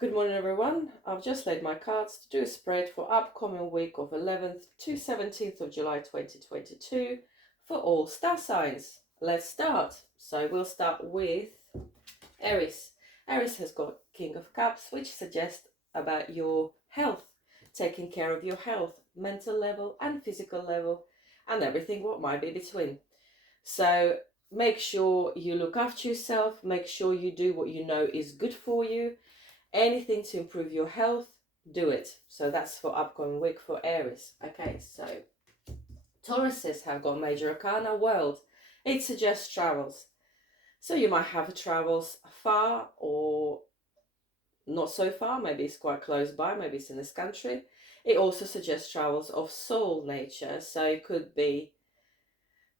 Good morning, everyone. I've just laid my cards to do a spread for upcoming week of 11th to 17th of July 2022 for all star signs. Let's start. So we'll start with Aries. Aries has got King of Cups, which suggests about your health, taking care of your health, mental level and physical level, and everything what might be between. So make sure you look after yourself, make sure you do what you know is good for you. Anything to improve your health, do it. So that's for upcoming week for Aries. Okay, so Tauruses have got major arcana world. It suggests travels. So you might have travels far or not so far. Maybe it's quite close by. Maybe it's in this country. It also suggests travels of soul nature. So it could be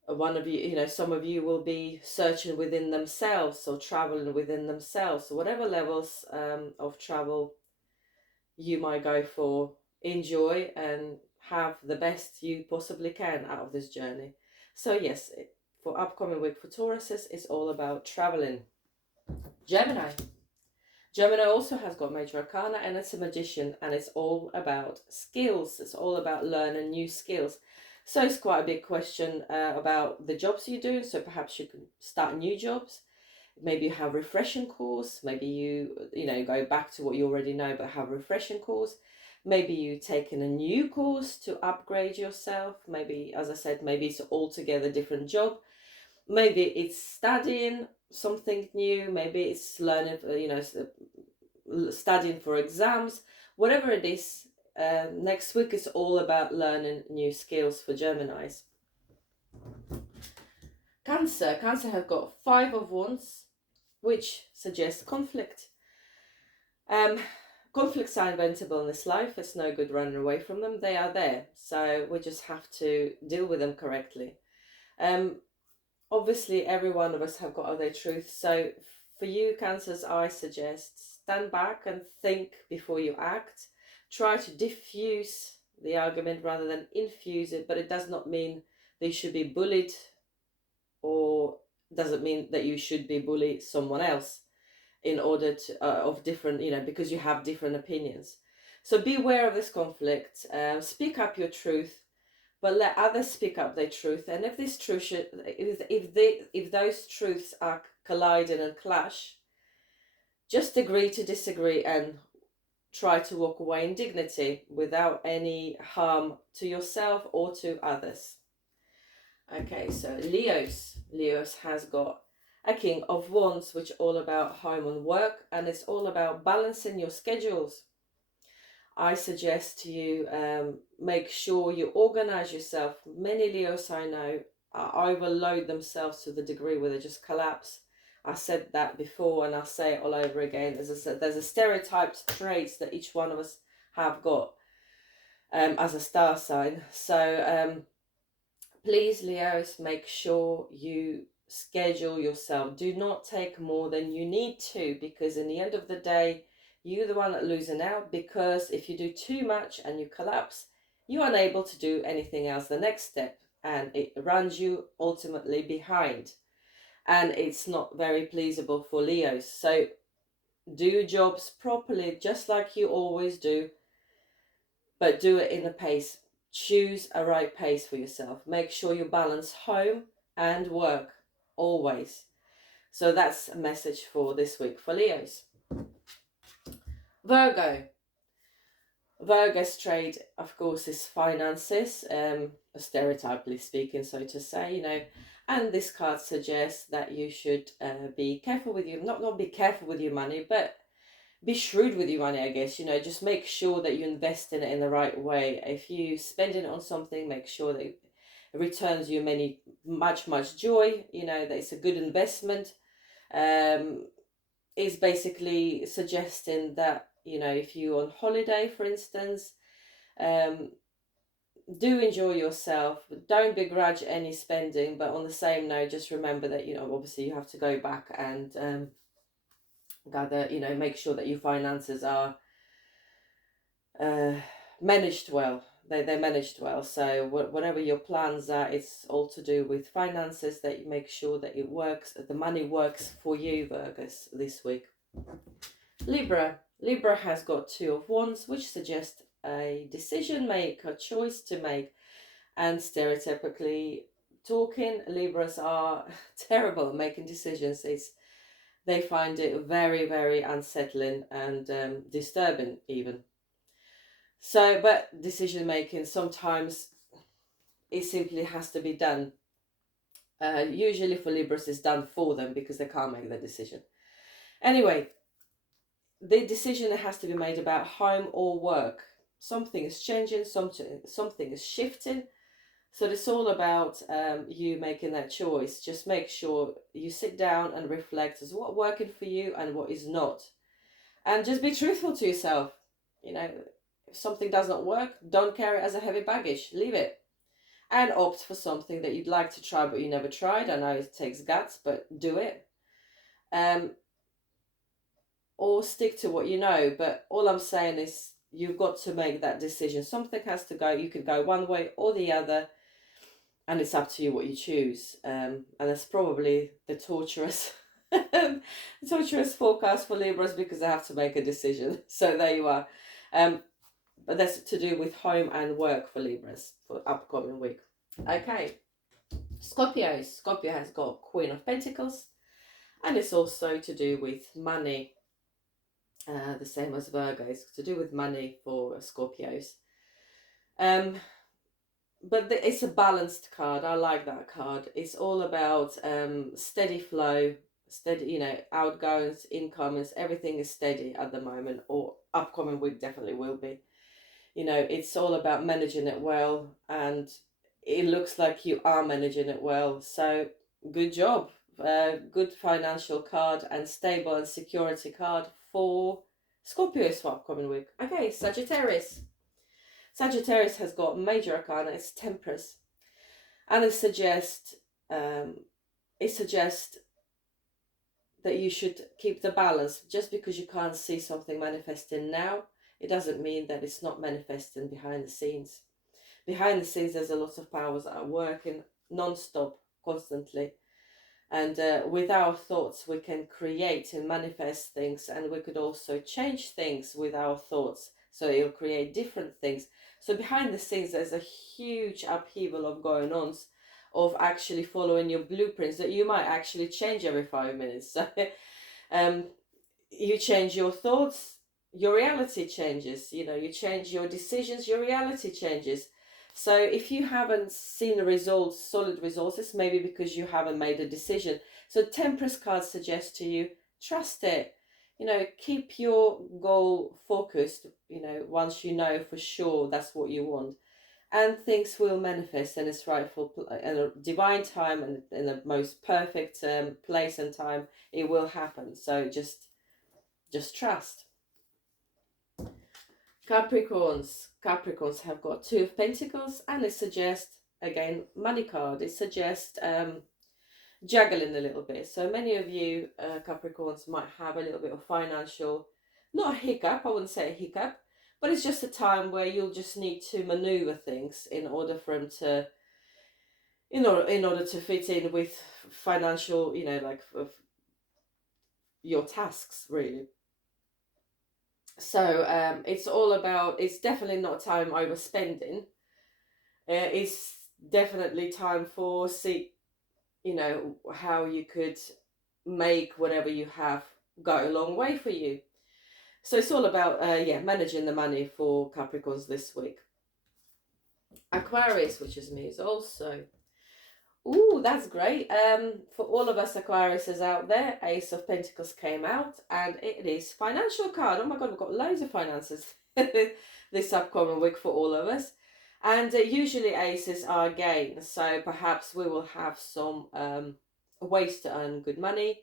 one of you, some of you will be searching within themselves or traveling within themselves. So whatever levels of travel you might go for, enjoy and have the best you possibly can out of this journey. So yes, for upcoming week for Tauruses, it's all about traveling. Gemini. Gemini also has got major arcana and it's a magician, and it's all about skills. It's all about learning new skills. So it's quite a big question about the jobs you do. So perhaps you can start new jobs. Maybe you have refreshing course. Maybe you go back to what you already know, but have refreshing course. Maybe you taking a new course to upgrade yourself. Maybe, as I said, maybe it's altogether different job. Maybe it's studying something new. Maybe it's learning, studying for exams. Whatever it is, next week is all about learning new skills for Geminis. Cancer. Cancer has got 5 of Wands, which suggests conflict. Conflicts are inventable in this life. It's no good running away from them. They are there. So we just have to deal with them correctly. Obviously, every one of us have got other truths. So for you, Cancers, I suggest stand back and think before you act. Try to diffuse the argument rather than infuse it, but it does not mean that you should be bullied, or doesn't mean that you should be bully someone else in order to of different, because you have different opinions. So be aware of this conflict. Speak up your truth, but let others speak up their truth. And if this truth should, if those truths are colliding and clash, just agree to disagree and try to walk away in dignity without any harm to yourself or to others. Okay, so Leos has got a King of Wands, which is all about home and work, and it's all about balancing your schedules. I suggest to you, make sure you organize yourself. Many Leos I know overload themselves to the degree where they just collapse. I said that before and I'll say it all over again. As I said, there's a stereotyped traits that each one of us have got as a star sign. So please, Leos, make sure you schedule yourself. Do not take more than you need to, because in the end of the day, you're the one that losing out, because if you do too much and you collapse, you're unable to do anything else the next step, and it runs you ultimately behind, and it's not very pleasable for Leos. So do jobs properly, just like you always do, but do it in a pace. Choose a right pace for yourself. Make sure you balance home and work always. So that's a message for this week for Leos. Virgo. Virgo's trade, of course, is finances, stereotypically speaking, so to say, and this card suggests that you should be careful with your, not be careful with your money, but be shrewd with your money, I guess. Just make sure that you invest in it in the right way. If you spend it on something, make sure that it returns you much joy, that it's a good investment. Is basically suggesting that, if you're on holiday, for instance, do enjoy yourself. Don't begrudge any spending, but on the same note, just remember that, obviously you have to go back and gather, make sure that your finances are managed well. They're managed well. So whatever your plans are, it's all to do with finances, that you make sure that it works, that the money works for you, Virgos, this week. Libra has got Two of Wands, which suggests a decision make, a choice to make. And stereotypically talking, Libras are terrible at making decisions. They find it very, very unsettling and disturbing even. So, but decision making, sometimes it simply has to be done. Usually for Libras, it's done for them because they can't make the decision. Anyway, the decision has to be made about home or work. Something is changing, something is shifting. So it's all about you making that choice. Just make sure you sit down and reflect as what working for you and what is not. And just be truthful to yourself. You know, if something does not work, don't carry it as a heavy baggage. Leave it. And opt for something that you'd like to try but you never tried. I know it takes guts, but do it. Or stick to what you know. But all I'm saying is you've got to make that decision. Something has to go. You could go one way or the other. And it's up to you what you choose. And it's probably the torturous forecast for Libras because they have to make a decision. So there you are. But that's to do with home and work for Libras for upcoming week. Okay. Scorpio has got Queen of Pentacles. And it's also to do with money. The same as Virgo. It's to do with money for Scorpios. But it's a balanced card. I like that card. It's all about steady flow, steady, outgoings, incomings. Everything is steady at the moment, or upcoming week definitely will be. It's all about managing it well, and it looks like you are managing it well. So good job. Good financial card and stable and security card for Scorpios for upcoming week. Okay, Sagittarius. Sagittarius has got major arcana. It's Temperance, and it suggests that you should keep the balance. Just because you can't see something manifesting now, it doesn't mean that it's not manifesting behind the scenes. Behind the scenes, there's a lot of powers that are working non-stop, constantly. And with our thoughts, we can create and manifest things, and we could also change things with our thoughts. So it'll create different things. So behind the scenes, there's a huge upheaval of going on, of actually following your blueprints that you might actually change every 5 minutes. So you change your thoughts, your reality changes. You change your decisions, your reality changes. So if you haven't seen the results, solid results, it's maybe because you haven't made a decision. So Temperance card suggests to you, trust it. Keep your goal focused, once you know for sure that's what you want. And things will manifest in its rightful and a divine time, and in the most perfect place and time, it will happen. So just trust. Capricorns have got Two of Pentacles, and it suggests, again, money card. It suggests juggling a little bit. So many of you Capricorns might have a little bit of financial, not a hiccup, I wouldn't say a hiccup, but it's just a time where you'll just need to maneuver things in order for them to, in order to fit in with financial, your tasks, really. So it's all about, it's definitely not time overspending. It's definitely time for how you could make whatever you have go a long way for you. So it's all about managing the money for Capricorns this week. Aquarius, which is me, is also, that's great. For all of us Aquariuses out there, Ace of Pentacles came out, and it is financial card. Oh my god, we've got loads of finances this upcoming week for all of us. And usually aces are gain, so perhaps we will have some ways to earn good money,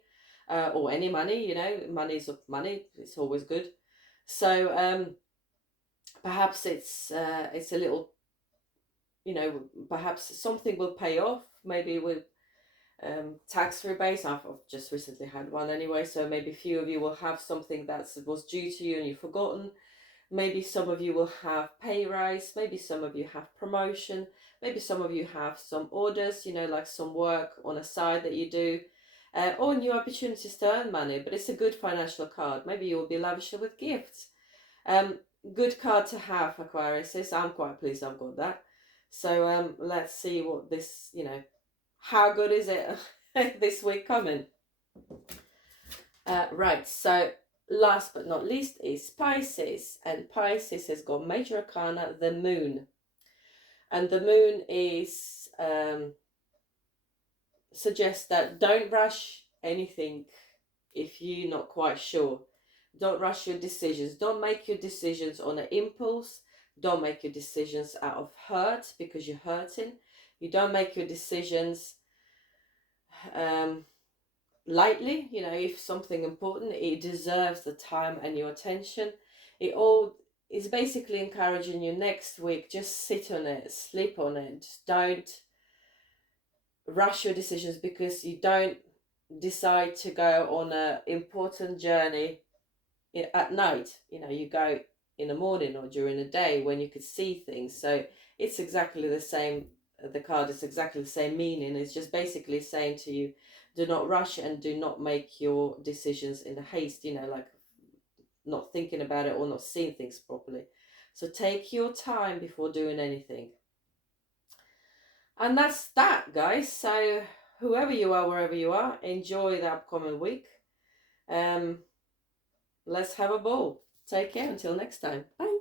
or any money. Money's money. It's always good. So perhaps it's a little, perhaps something will pay off. Maybe with tax rebates. I've just recently had one anyway, so maybe a few of you will have something that was due to you and you've forgotten. Maybe some of you will have pay rise, maybe some of you have promotion, maybe some of you have some orders, like some work on a side that you do. or new opportunities to earn money. But it's a good financial card. Maybe you will be lavish with gifts. Good card to have, Aquarius. I'm quite pleased I've got that. So let's see what this, how good is it this week coming. Right, so last but not least is Pisces, and Pisces has got major arcana, the moon. And the moon is suggests that don't rush anything if you're not quite sure. Don't rush your decisions. Don't make your decisions on an impulse. Don't make your decisions out of hurt because you're hurting. You don't make your decisions lightly. If something important, it deserves the time and your attention. It all is basically encouraging you next week. Just sit on it, sleep on it. Just don't rush your decisions because you don't decide to go on an important journey at night. You go in the morning or during the day when you could see things. So it's exactly the same. The card is exactly the same meaning. It's just basically saying to you, do not rush and do not make your decisions in a haste, like not thinking about it or not seeing things properly. So take your time before doing anything. And that's that, guys. So whoever you are, wherever you are, enjoy the upcoming week. Let's have a ball. Take care until next time. Bye.